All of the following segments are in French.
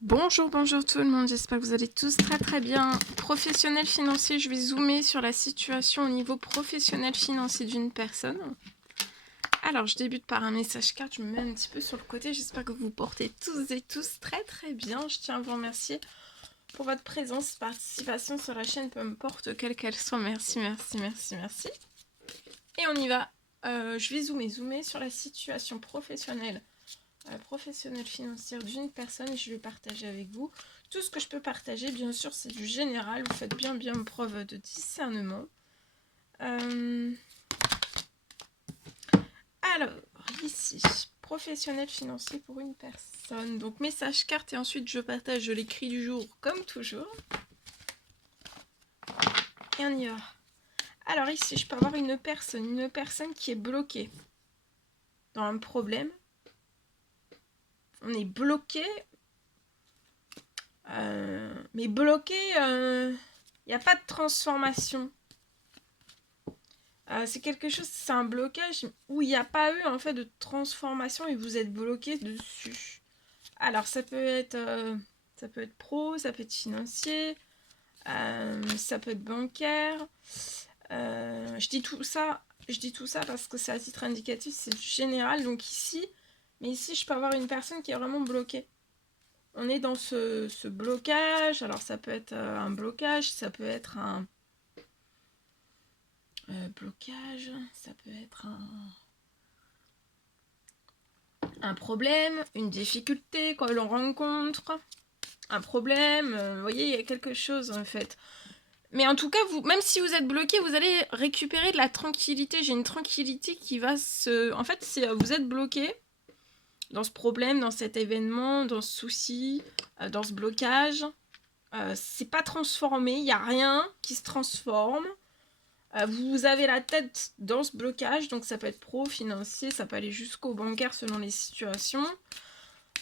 Bonjour, bonjour tout le monde, j'espère que vous allez tous très très bien. Professionnel financier, je vais zoomer sur la situation au niveau professionnel financier d'une personne. Alors, je débute par un message carte, je me mets un petit peu sur le côté, j'espère que vous portez tous et tous très très bien. Je tiens à vous remercier pour votre présence, participation sur la chaîne, peu importe quelle qu'elle soit. Merci, merci, merci, merci. Et on y va. Je vais zoomer sur la situation professionnelle financière d'une personne. Je vais partager avec vous tout ce que je peux partager. Bien sûr, c'est du général. Vous faites bien preuve de discernement. Alors, ici, professionnel financier pour une personne. Donc, message carte et ensuite je partage l'écrit du jour comme toujours. Et on y va. Alors ici, je peux avoir une personne qui est bloquée dans un problème. On est bloqué, mais bloqué, il n'y a pas de transformation. C'est quelque chose, c'est un blocage où il n'y a pas eu en fait de transformation et vous êtes bloqué dessus. Alors ça peut être pro, ça peut être financier, ça peut être bancaire. Je dis tout ça parce que c'est à titre indicatif, c'est du général. Donc ici, je peux avoir une personne qui est vraiment bloquée. On est dans ce blocage. Alors ça peut être un blocage, ça peut être un blocage, ça peut être un problème, une difficulté quand l'on rencontre, un problème, vous voyez, il y a quelque chose en fait. Mais en tout cas, même si vous êtes bloqué, vous allez récupérer de la tranquillité. J'ai une tranquillité qui va se... En fait, si vous êtes bloqué dans ce problème, dans cet événement, dans ce souci, dans ce blocage, c'est pas transformé, il n'y a rien qui se transforme. Vous avez la tête dans ce blocage, donc ça peut être pro, financier, ça peut aller jusqu'au bancaire selon les situations.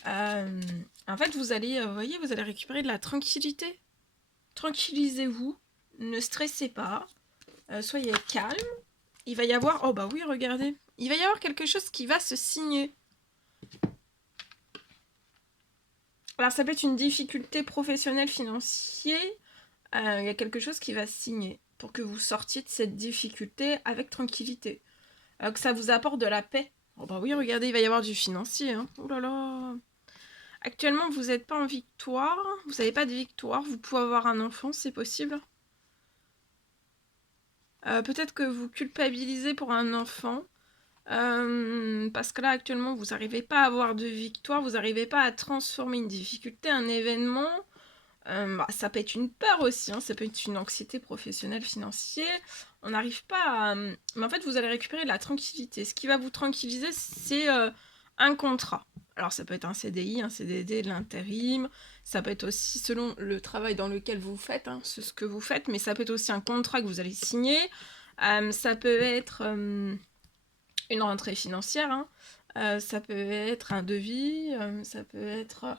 En fait, vous allez récupérer de la tranquillité. Tranquillisez-vous, ne stressez pas, soyez calme. Il va y avoir, oh bah oui, regardez, il va y avoir quelque chose qui va se signer. Alors ça peut être une difficulté professionnelle, financière. Il y a quelque chose qui va se signer pour que vous sortiez de cette difficulté avec tranquillité. Que ça vous apporte de la paix. Oh bah oui, regardez, il va y avoir du financier. Hein. Oh là là. Actuellement, vous n'êtes pas en victoire. Vous n'avez pas de victoire. Vous pouvez avoir un enfant, c'est possible. Peut-être que vous culpabilisez pour un enfant. Parce que là, actuellement, vous n'arrivez pas à avoir de victoire. Vous n'arrivez pas à transformer une difficulté, un événement. Ça peut être une peur aussi, hein, ça peut être une anxiété professionnelle, financière. On n'arrive pas à... Mais en fait, vous allez récupérer de la tranquillité. Ce qui va vous tranquilliser, c'est un contrat. Alors, ça peut être un CDI, un CDD, de l'intérim. Ça peut être aussi selon le travail dans lequel vous faites, hein, ce que vous faites. Mais ça peut être aussi un contrat que vous allez signer. Ça peut être une rentrée financière. Hein. Ça peut être un devis. Ça peut être...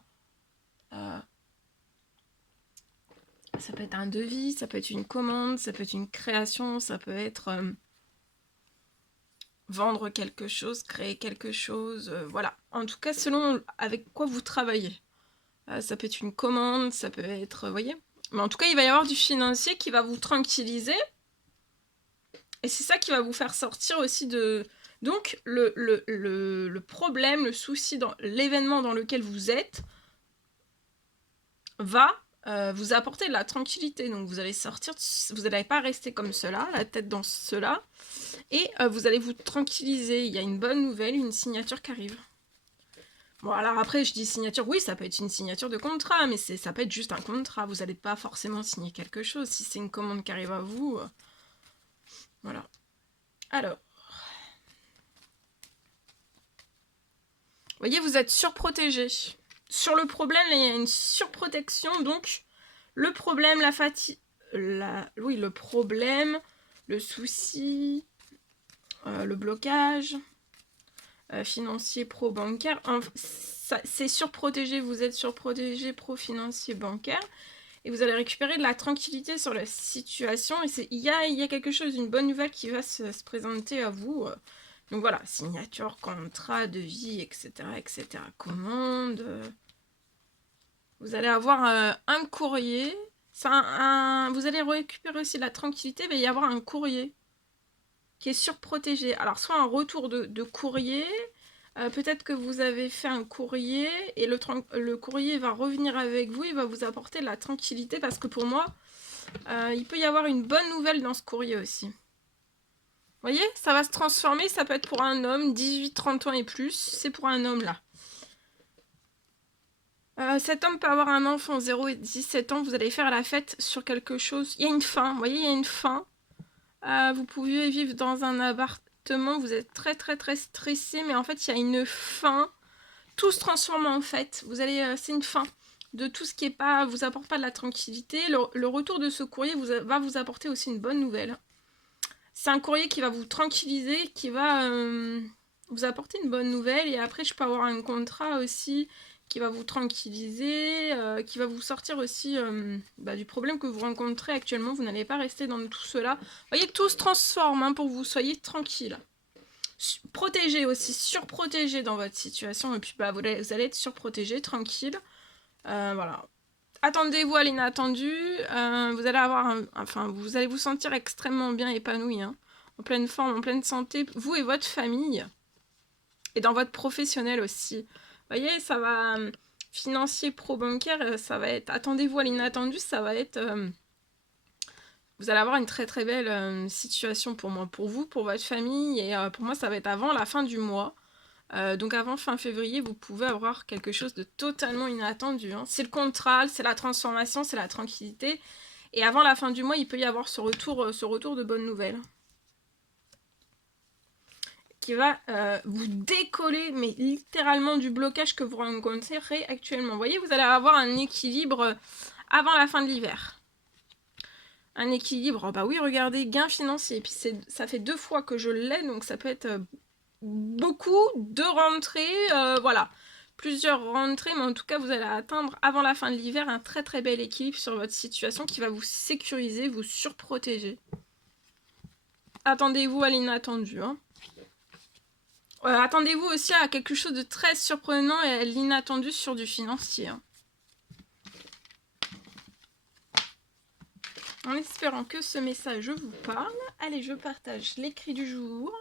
Ça peut être un devis, ça peut être une commande, ça peut être une création, ça peut être vendre quelque chose, créer quelque chose, voilà. En tout cas, selon avec quoi vous travaillez. Ça peut être une commande, ça peut être, vous voyez. Mais en tout cas, il va y avoir du financier qui va vous tranquilliser. Et c'est ça qui va vous faire sortir aussi de... Donc, le problème, le souci, l'événement dans lequel vous êtes va vous apporter de la tranquillité. Donc vous allez sortir, vous n'allez pas rester comme cela, la tête dans cela, et vous allez vous tranquilliser. Il y a une bonne nouvelle, une signature qui arrive. Bon, alors après, je dis signature, oui, ça peut être une signature de contrat, mais ça peut être juste un contrat. Vous n'allez pas forcément signer quelque chose. Si c'est une commande qui arrive à vous, voilà. Alors, vous voyez, vous êtes surprotégé. Sur le problème, il y a une surprotection, donc le problème, la fatigue, le problème, le souci, le blocage financier, pro-bancaire, c'est surprotégé, vous êtes surprotégé pro-financier, bancaire, et vous allez récupérer de la tranquillité sur la situation, et il y a quelque chose, une bonne nouvelle qui va se présenter à vous. Donc voilà, signature, contrat, devis, etc., etc., commande... Vous allez avoir un courrier. Vous allez récupérer aussi la tranquillité. Il va y avoir un courrier qui est surprotégé. Alors, soit un retour de courrier. Peut-être que vous avez fait un courrier et le courrier va revenir avec vous. Il va vous apporter de la tranquillité parce que pour moi, il peut y avoir une bonne nouvelle dans ce courrier aussi. Vous voyez, ça va se transformer. Ça peut être pour un homme, 18-30 ans et plus. C'est pour un homme là. Cet homme peut avoir un enfant 0 et 17 ans, vous allez faire la fête sur quelque chose. Il y a une fin, vous voyez, il y a une fin. Vous pouvez vivre dans un appartement, vous êtes très très très stressé, mais en fait il y a une fin. Tout se transforme en fête. C'est une fin de tout ce qui est pas, vous apporte pas de la tranquillité. Le retour de ce courrier va vous apporter aussi une bonne nouvelle. C'est un courrier qui va vous tranquilliser, qui va vous apporter une bonne nouvelle. Et après, je peux avoir un contrat aussi qui va vous tranquilliser, qui va vous sortir aussi du problème que vous rencontrez actuellement. Vous n'allez pas rester dans tout cela. Vous voyez, tout se transforme hein, pour que vous soyez tranquille. Protégé aussi, surprotégé dans votre situation. Et puis vous allez être surprotégé, tranquille. Voilà. Attendez-vous à l'inattendu. Vous allez vous allez vous sentir extrêmement bien épanoui, hein, en pleine forme, en pleine santé, vous et votre famille. Et dans votre professionnel aussi. Vous voyez, ça va financier, pro-bancaire, ça va être. Attendez-vous à l'inattendu, ça va être. Vous allez avoir une très très belle situation pour moi, pour vous, pour votre famille. Et pour moi, ça va être avant la fin du mois. Donc avant fin février, vous pouvez avoir quelque chose de totalement inattendu. Hein. C'est le contrat, c'est la transformation, c'est la tranquillité. Et avant la fin du mois, il peut y avoir ce retour de bonnes nouvelles. Qui va vous décoller, mais littéralement du blocage que vous rencontrez actuellement. Vous voyez, vous allez avoir un équilibre avant la fin de l'hiver. Un équilibre, bah oui, regardez, gain financier. Et puis ça fait 2 fois que je l'ai, donc ça peut être beaucoup de rentrées, voilà. Plusieurs rentrées, mais en tout cas, vous allez atteindre avant la fin de l'hiver un très très bel équilibre sur votre situation qui va vous sécuriser, vous surprotéger. Attendez-vous à l'inattendu. Hein. Attendez-vous aussi à quelque chose de très surprenant et à l'inattendu sur du financier. Hein. En espérant que ce message vous parle. Allez, je partage l'écrit du jour.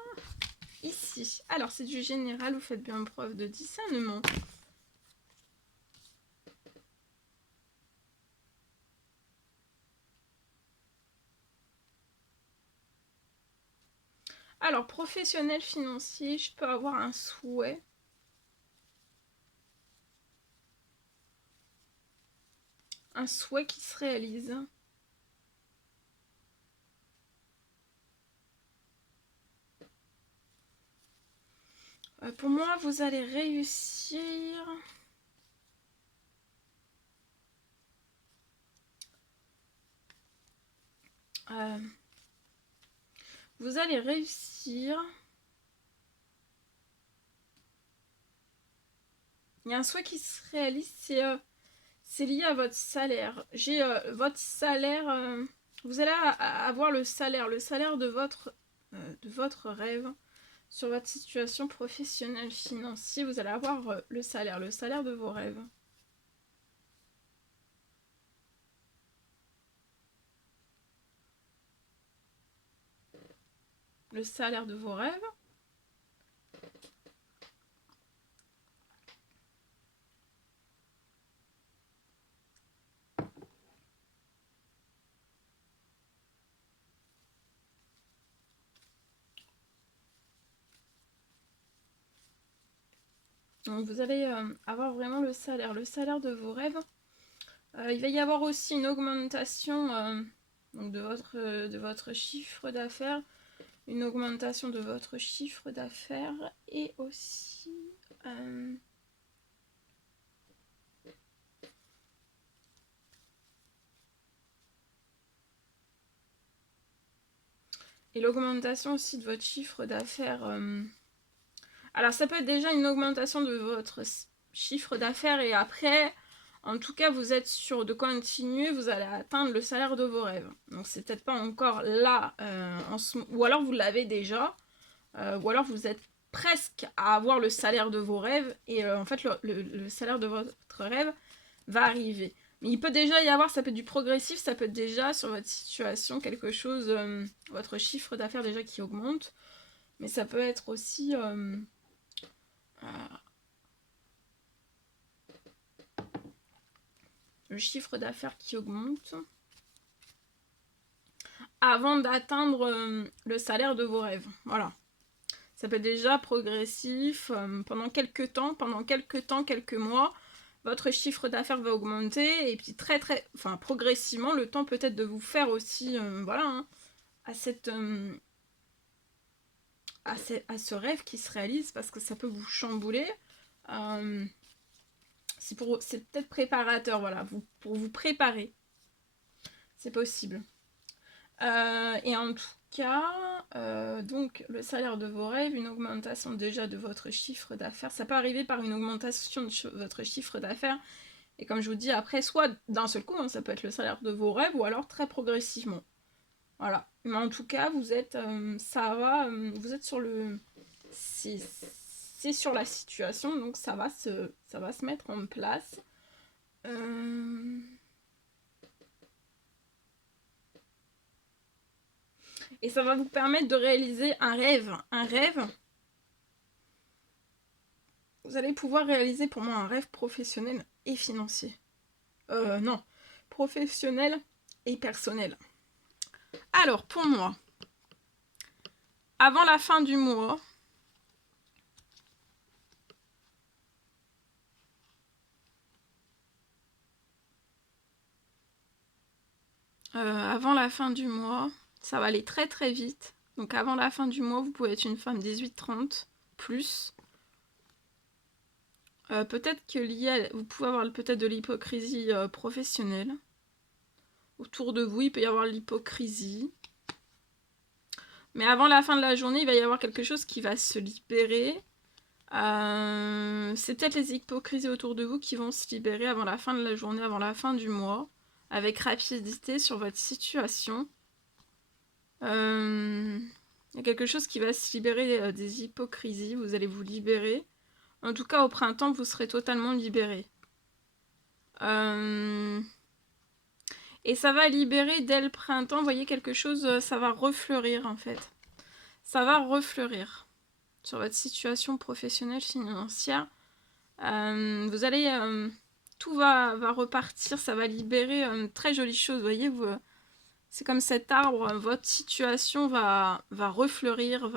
Ici. Alors, c'est du général, vous faites bien preuve de discernement. Alors, professionnel financier, je peux avoir un souhait. Un souhait qui se réalise. Pour moi, vous allez réussir. Vous allez réussir. Il y a un souhait qui se réalise, c'est lié à votre salaire. J'ai votre salaire. Vous allez avoir le salaire de votre rêve sur votre situation professionnelle, financière. Vous allez avoir le salaire de vos rêves. Le salaire de vos rêves. Donc vous allez avoir vraiment le salaire de vos rêves. Il va y avoir aussi une augmentation donc de votre chiffre d'affaires. Une augmentation de votre chiffre d'affaires et aussi et l'augmentation aussi de votre chiffre d'affaires. Alors ça peut être déjà une augmentation de votre chiffre d'affaires et après, en tout cas, vous êtes sûr de continuer, vous allez atteindre le salaire de vos rêves. Donc c'est peut-être pas encore là, ou alors vous l'avez déjà, ou alors vous êtes presque à avoir le salaire de vos rêves et en fait le salaire de votre rêve va arriver. Mais il peut déjà y avoir, ça peut être du progressif, ça peut être déjà sur votre situation quelque chose, votre chiffre d'affaires déjà qui augmente. Mais ça peut être aussi le chiffre d'affaires qui augmente avant d'atteindre le salaire de vos rêves. Voilà. Ça peut être déjà progressif pendant quelques temps, quelques mois. Votre chiffre d'affaires va augmenter et puis progressivement, le temps peut-être de vous faire aussi, à ce rêve qui se réalise parce que ça peut vous chambouler. C'est peut-être préparateur, voilà, pour vous préparer. C'est possible. Et en tout cas, donc le salaire de vos rêves, une augmentation déjà de votre chiffre d'affaires. Ça peut arriver par une augmentation de votre chiffre d'affaires. Et comme je vous dis, après, soit d'un seul coup, hein, ça peut être le salaire de vos rêves, ou alors très progressivement. Voilà. Mais en tout cas, vous êtes, vous êtes sur le... C'est sur la situation, donc ça va se mettre en place. Et ça va vous permettre de réaliser un rêve. Un rêve. Vous allez pouvoir réaliser pour moi un rêve professionnel et financier. Non. Professionnel et personnel. Alors, pour moi, avant la fin du mois, ça va aller très très vite. Donc avant la fin du mois, vous pouvez être une femme 18-30 plus. Peut-être que vous pouvez avoir peut-être de l'hypocrisie professionnelle. Autour de vous, il peut y avoir l'hypocrisie. Mais avant la fin de la journée, il va y avoir quelque chose qui va se libérer. C'est peut-être les hypocrisies autour de vous qui vont se libérer avant la fin de la journée, avant la fin du mois, avec rapidité sur votre situation. Il y a quelque chose qui va se libérer des hypocrisies, vous allez vous libérer. En tout cas, au printemps, vous serez totalement libéré. Et ça va libérer dès le printemps, vous voyez, quelque chose, ça va refleurir en fait. Ça va refleurir sur votre situation professionnelle, financière. Vous allez... tout va repartir, ça va libérer très jolies choses, vous voyez, c'est comme cet arbre, votre situation va refleurir,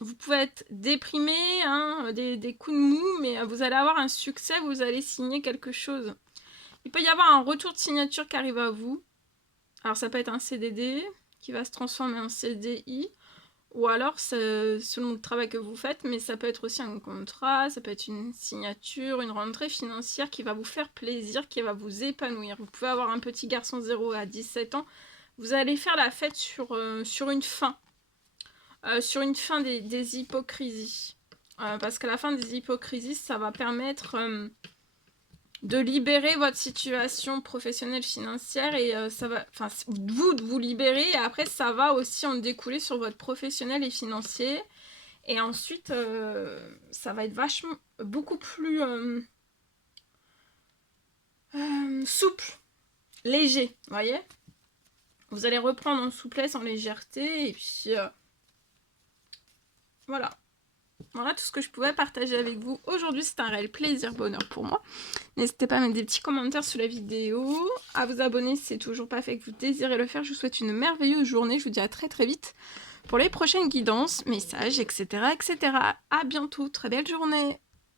vous pouvez être déprimé, hein, des coups de mou, mais vous allez avoir un succès, vous allez signer quelque chose. Il peut y avoir un retour de signature qui arrive à vous. Alors ça peut être un CDD qui va se transformer en CDI, ou alors selon le travail que vous faites, mais ça peut être aussi un contrat, ça peut être une signature, une rentrée financière qui va vous faire plaisir, qui va vous épanouir. Vous pouvez avoir un petit garçon 0 à 17 ans, vous allez faire la fête sur une fin. Sur une fin des hypocrisies. Parce qu'à la fin des hypocrisies, ça va permettre de libérer votre situation professionnelle financière et ça va, enfin, vous de vous libérer et après ça va aussi en découler sur votre professionnel et financier et ensuite ça va être beaucoup plus souple, léger, vous voyez, vous allez reprendre en souplesse, en légèreté et puis voilà tout ce que je pouvais partager avec vous aujourd'hui. C'est un réel plaisir, bonheur pour moi. N'hésitez pas à mettre des petits commentaires sous la vidéo, à vous abonner si c'est toujours pas fait et que vous désirez le faire. Je vous souhaite une merveilleuse journée. Je vous dis à très très vite pour les prochaines guidances, messages, etc. etc. À bientôt, très belle journée.